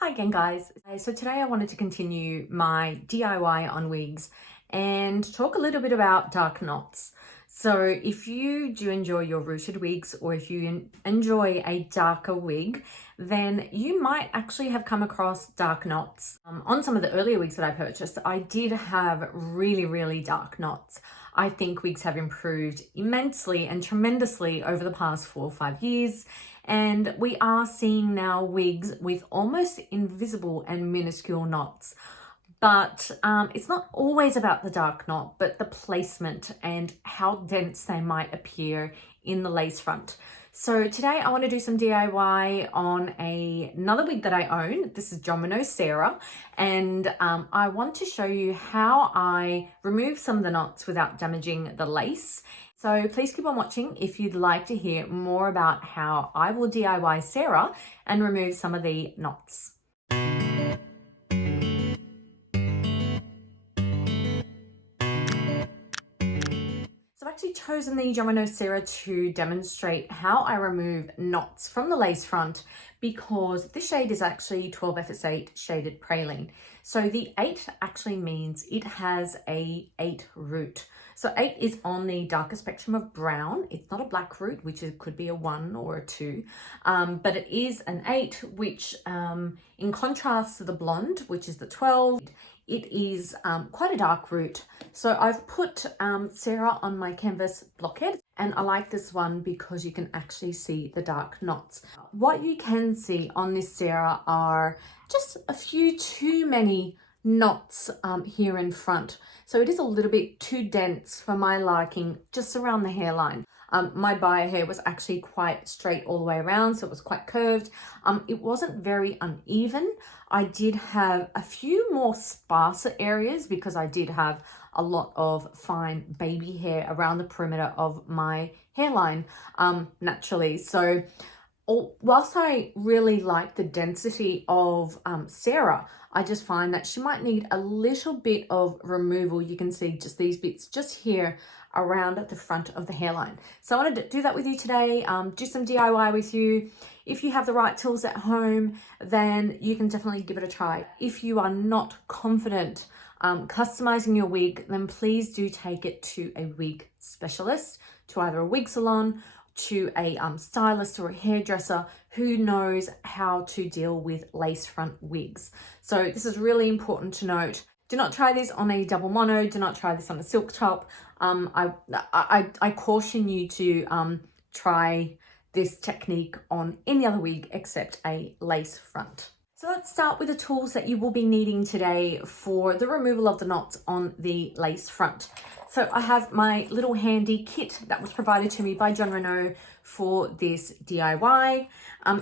Hi again guys. So today I wanted to continue my DIY on wigs and talk a little bit about dark knots. So if you do enjoy your rooted wigs, or if you enjoy a darker wig, then you might actually have come across dark knots. On some of the earlier wigs that I purchased, I did have really dark knots. I think wigs have improved immensely and tremendously over the past 4 or 5 years. And we are seeing now wigs with almost invisible and minuscule knots. But it's not always about the dark knot, but the placement and how dense they might appear in the lace front. So today I want to do some DIY on another wig that I own. This is Jon Renau Sarah, and I want to show you how I remove some of the knots without damaging the lace. So please keep on watching if you'd like to hear more about how I will DIY Sarah and remove some of the knots. So I've actually chosen the Jon Renau Sarah to demonstrate how I remove knots from the lace front, because this shade is actually 12FS8 Shaded Praline. So the 8 actually means it has a 8 root. So 8 is on the darker spectrum of brown. It's not a black root, which could be a 1 or a 2, but it is an 8, which in contrast to the blonde, which is the 12, it is quite a dark root. So I've put Sarah on my canvas blockhead, and I like this one because you can actually see the dark knots. What you can see on this Sarah are just a few too many knots here in front. So it is a little bit too dense for my liking, just around the hairline. My buyer hair was actually quite straight all the way around, so it was quite curved. It wasn't very uneven. I did have a few more sparser areas because I did have a lot of fine baby hair around the perimeter of my hairline naturally. So whilst I really like the density of Sarah, I just find that she might need a little bit of removal. You can see just these bits just here around the front of the hairline. So I wanted to do that with you today, do some DIY with you. If you have the right tools at home, then you can definitely give it a try. If you are not confident customizing your wig, then please do take it to a wig specialist, to either a wig salon, to a stylist or a hairdresser who knows how to deal with lace front wigs. So this is really important to note. Do not try this on a double mono. Do not try this on a silk top. I caution you to try this technique on any other wig except a lace front. So let's start with the tools that you will be needing today for the removal of the knots on the lace front. So I have my little handy kit that was provided to me by Jon Renau for this DIY.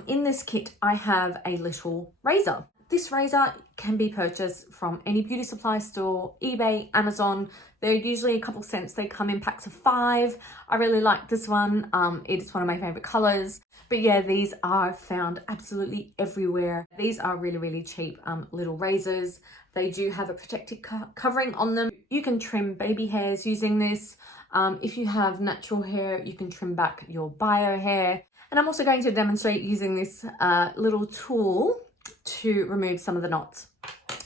In this kit, I have a little razor. This razor can be purchased from any beauty supply store, eBay, Amazon. They're usually a couple cents. They come in packs of 5. I really like this one. It's one of my favorite colors. But yeah, these are found absolutely everywhere. These are really cheap little razors. They do have a protective covering on them. You can trim baby hairs using this. If you have natural hair, you can trim back your bio hair. And I'm also going to demonstrate using this little tool to remove some of the knots.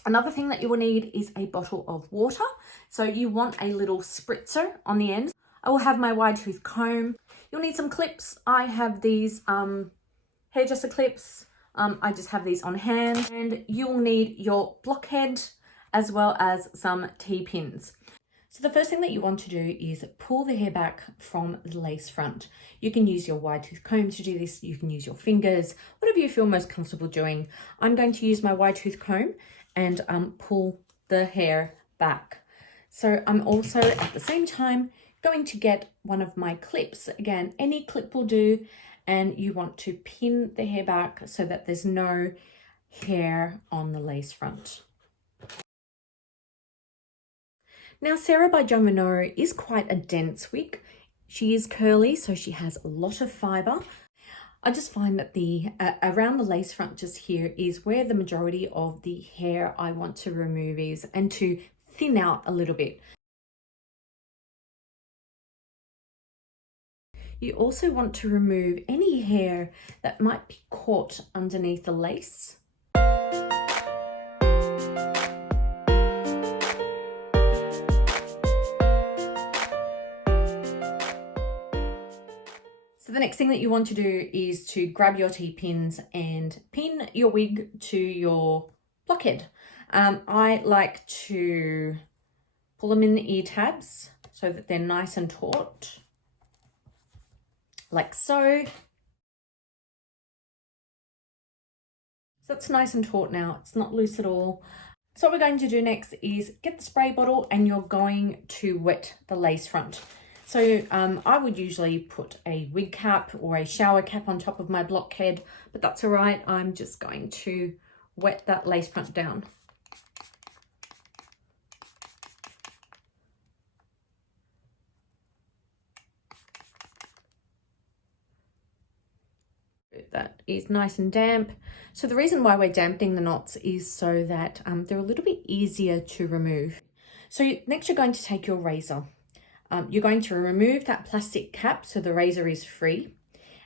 Another thing that you will need is a bottle of water. So you want a little spritzer on the end. I will have my wide tooth comb. You'll need some clips. I have these hairdresser clips. I just have these on hand. And you'll need your blockhead as well as some T-pins. So the first thing that you want to do is pull the hair back from the lace front. You can use your wide tooth comb to do this. You can use your fingers, whatever you feel most comfortable doing. I'm going to use my wide tooth comb and pull the hair back. So I'm also at the same time going to get one of my clips. Again, any clip will do, and you want to pin the hair back so that there's no hair on the lace front. Now, Sarah by Jon Renau is quite a dense wig. She is curly, so she has a lot of fibre. I just find that the around the lace front just here is where the majority of the hair I want to remove is, and to thin out a little bit. You also want to remove any hair that might be caught underneath the lace. So the next thing that you want to do is to grab your T-pins and pin your wig to your blockhead. I like to pull them in the ear tabs so that they're nice and taut, like so. So that's nice and taut now, it's not loose at all. So what we're going to do next is get the spray bottle and you're going to wet the lace front. So I would usually put a wig cap or a shower cap on top of my blockhead, but that's all right. I'm just going to wet that lace front down. That is nice and damp. So the reason why we're dampening the knots is so that they're a little bit easier to remove. So next you're going to take your razor. You're going to remove that plastic cap so the razor is free,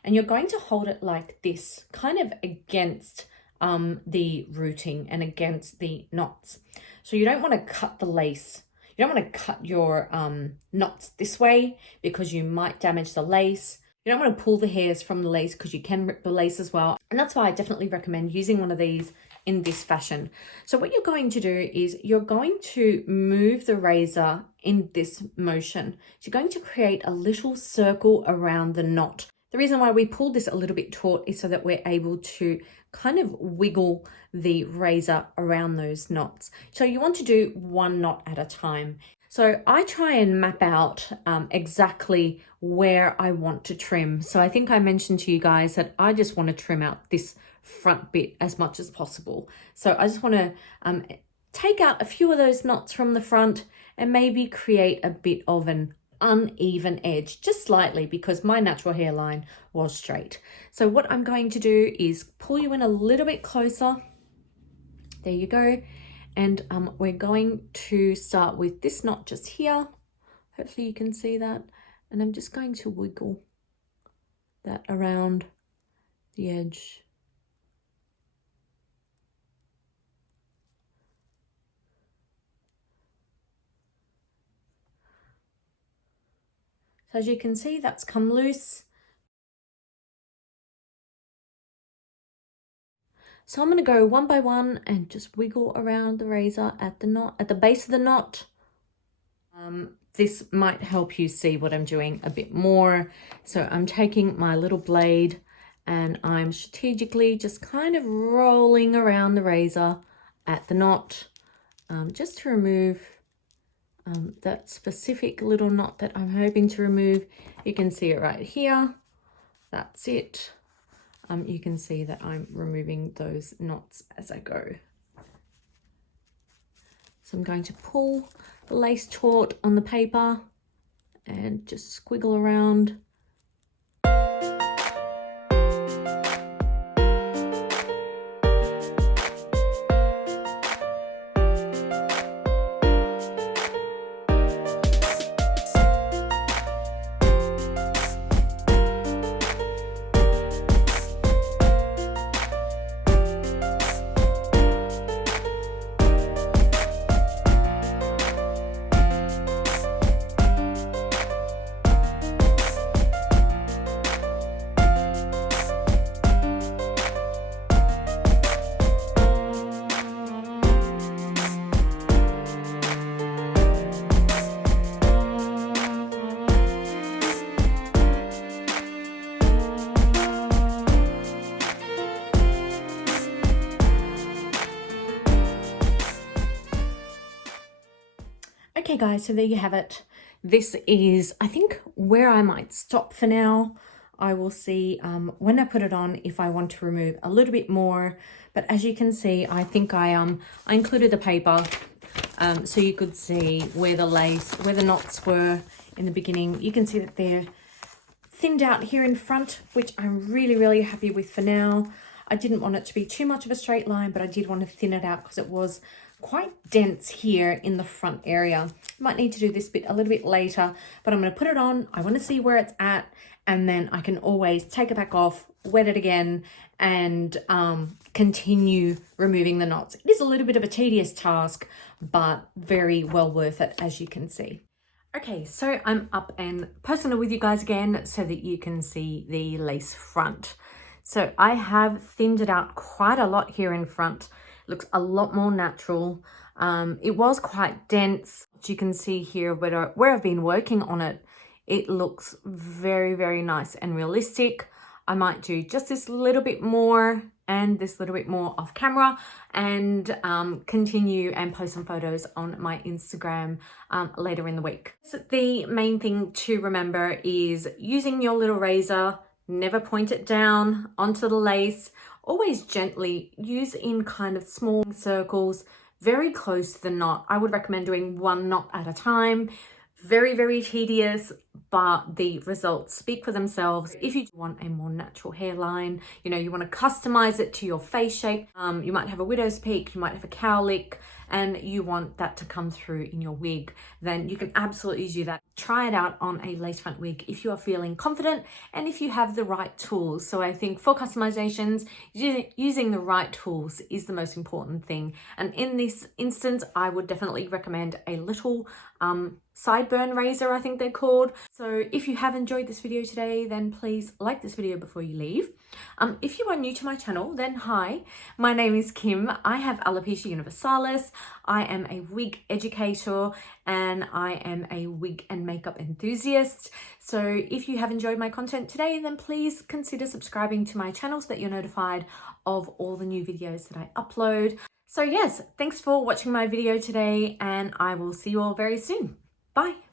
and you're going to hold it like this, kind of against the rooting and against the knots. So you don't want to cut the lace. You don't want to cut your knots this way because you might damage the lace. You don't want to pull the hairs from the lace because you can rip the lace as well. And that's why I definitely recommend using one of these in this fashion. So what you're going to do is you're going to move the razor in this motion. So you're going to create a little circle around the knot. The reason why we pull this a little bit taut is so that we're able to kind of wiggle the razor around those knots. So you want to do one knot at a time. So I try and map out exactly where I want to trim. So I think I mentioned to you guys that I just want to trim out this front bit as much as possible. So I just want to take out a few of those knots from the front and maybe create a bit of an uneven edge, just slightly, because my natural hairline was straight. So what I'm going to do is pull you in a little bit closer. There you go. And we're going to start with this knot just here. Hopefully you can see that. And I'm just going to wiggle that around the edge. So as you can see, that's come loose. So I'm going to go one by one and just wiggle around the razor at the knot, at the base of the knot. This might help you see what I'm doing a bit more. So I'm taking my little blade and I'm strategically just kind of rolling around the razor at the knot, just to remove that specific little knot that I'm hoping to remove. You can see it right here. That's it. You can see that I'm removing those knots as I go. So I'm going to pull the lace taut on the paper and just squiggle around. Okay guys, so there you have it. This is, I think, where I might stop for now. I will see when I put it on if I want to remove a little bit more. But as you can see, I think I included the paper so you could see where the lace, where the knots were in the beginning. You can see that they're thinned out here in front, which I'm really, really happy with for now. I didn't want it to be too much of a straight line, but I did want to thin it out because it was quite dense here in the front area. Might need to do this bit a little bit later, but I'm going to put it on. I want to see where it's at, and then I can always take it back off, wet it again, and continue removing the knots. It is a little bit of a tedious task, but very well worth it, as you can see. Okay, so I'm up and personal with you guys again so that you can see the lace front. So I have thinned it out quite a lot here in front. Looks a lot more natural. It was quite dense. As you can see here where I've been working on it, it looks very, very nice and realistic. I might do just this little bit more and this little bit more off camera, and continue and post some photos on my Instagram later in the week. So the main thing to remember is using your little razor, never point it down onto the lace, always gently use in kind of small circles, very close to the knot. I would recommend doing one knot at a time. Very, very tedious, but the results speak for themselves. If you want a more natural hairline, you know, you want to customize it to your face shape, you might have a widow's peak, you might have a cowlick, and you want that to come through in your wig, then you can absolutely do that. Try it out on a lace front wig if you are feeling confident and if you have the right tools. So I think for customizations, using the right tools is the most important thing. And in this instance, I would definitely recommend a little sideburn razor, I think they're called. So if you have enjoyed this video today, then please like this video before you leave. If you are new to my channel, then hi, my name is Kim. I have alopecia universalis. I am a wig educator and I am a wig and makeup enthusiast. So if you have enjoyed my content today, then please consider subscribing to my channel so that you're notified of all the new videos that I upload. So yes, thanks for watching my video today, and I will see you all very soon. Bye.